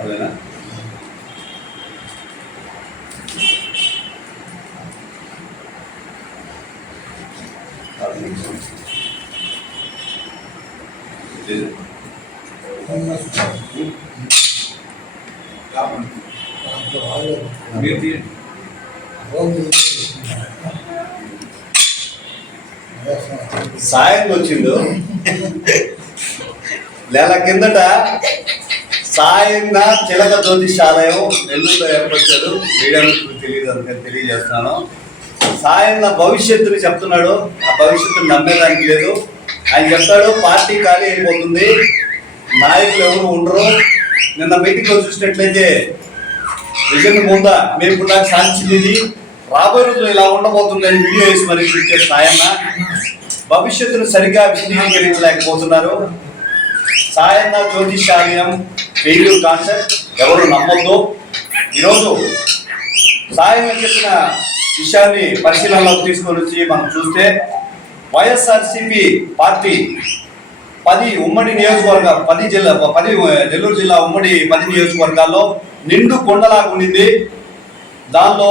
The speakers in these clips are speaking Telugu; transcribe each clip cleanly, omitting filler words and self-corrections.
అదేనా సాయం వచ్చిండు నెల కిందట సాయంగా చిలక జ్యోతిషాలయం నెల్లూరులో ఏర్పరిచారు. మీడియాకు తెలియజేస్తున్నాను. సాయన్న భవిష్యత్తుని చెప్తున్నాడు. ఆ భవిష్యత్తుని నమ్మేదానికి లేదు. ఆయన చెప్తాడు పార్టీ ఖాళీ అయిపోతుంది, నాయకులు ఎవరు ఉండరు. నిన్న మీటింగ్లో చూసినట్లయితే విజన్ ముందా మేము నాకు సాధించింది రాబోయే రోజులు ఇలా ఉండబోతుంది అని వీడియో వేసి మరి చూపించారు సాయన్న. భవిష్యత్తును సరిగా విశదీకరించలేకపోతున్నారు. సాయన్న జ్యోతిషాలయం ఫెయిల్యూర్ కాన్సెప్ట్ ఎవరు నమ్మొద్దు. ఈరోజు సాయన్న చెప్పిన విషయాన్ని పరిశీలనలోకి తీసుకొని వచ్చి మనం చూస్తే వైఎస్ఆర్సీపీ పార్టీ 10 ఉమ్మడి నియోజకవర్గ 10 నెల్లూరు జిల్లా ఉమ్మడి 10 నియోజకవర్గాల్లో నిండు కొండలాగా ఉండింది. దానిలో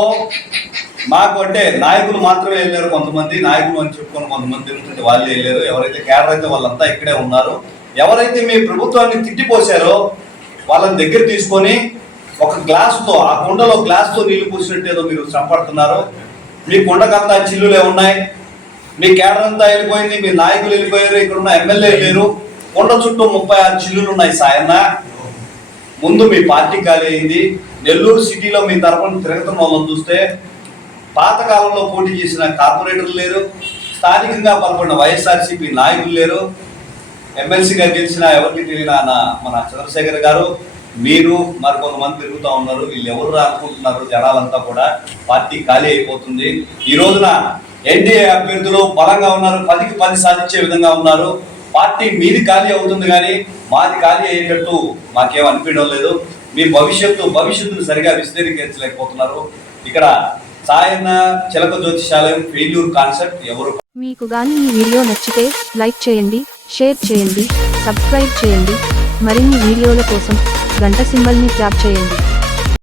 మాకు అంటే నాయకులు మాత్రమే వెళ్ళారు. కొంతమంది నాయకులు అని చెప్పుకొని కొంతమంది తిరుగుతుంటే వాళ్ళు వెళ్ళారు. ఎవరైతే క్యాడర్ అయితే వాళ్ళంతా ఇక్కడే ఉన్నారు. ఎవరైతే మీ ప్రభుత్వాన్ని తిట్టిపోసారో వాళ్ళని దగ్గర తీసుకొని ఒక గ్లాసుతో ఆ కుండలో గ్లాసుతో నీళ్లు పూసినట్టు ఏదో మీరు శ్రమపడుతున్నారు. మీ కుండకంతా చిల్లులే ఉన్నాయి. మీ క్యాడర్ అంతా వెళ్ళిపోయింది. మీ నాయకులు వెళ్ళిపోయారు. ఇక్కడ ఉన్న ఎమ్మెల్యే లేరు. కొండ చుట్టూ 36 చిల్లులు ఉన్నాయి. సాయన్న ముందు మీ పార్టీ ఖాళీ అయింది. నెల్లూరు సిటీలో మీ తరఫున తిరుగుతున్న వాళ్ళని చూస్తే పాతకాలంలో పోటీ చేసిన కార్పొరేటర్లు లేరు. స్థానికంగా పాల్గొన్న వైఎస్ఆర్సీపీ నాయకులు లేరు. ఎమ్మెల్సీగా గెలిచిన ఎవరికి తెలియన మన చంద్రశేఖర్ గారు, మీరు మరి కొంతమంది తిరుగుతూ ఉన్నారు. వీళ్ళు ఎవరు అనుకుంటున్నారు? జనాలంతా కూడా పార్టీ ఖాళీ అయిపోతుంది. ఈ రోజున ఎన్డీఏ అభ్యర్థులు బలంగా ఉన్నారు. 10కి 10 సాధించే విధంగా ఉన్నారు. పార్టీ మీది ఖాళీ అవుతుంది కానీ మాది ఖాళీ అయ్యేటట్టు మాకేం అనిపించడం లేదు. మీ భవిష్యత్తును సరిగా విశ్లేషించలేకపోతున్నారు. ఇక్కడ సాయన్న చిలక జ్యోతిషాలయం ఫెయిల్యూర్ కాన్సెప్ట్ ఎవరు. మీకు గాని ఈ వీడియో నచ్చితే లైక్ చేయండి, షేర్ చేయండి, సబ్స్క్రైబ్ చేయండి. మరిన్ని వీడియోల కోసం గంట సింబల్ని ట్యాప్ చేయండి.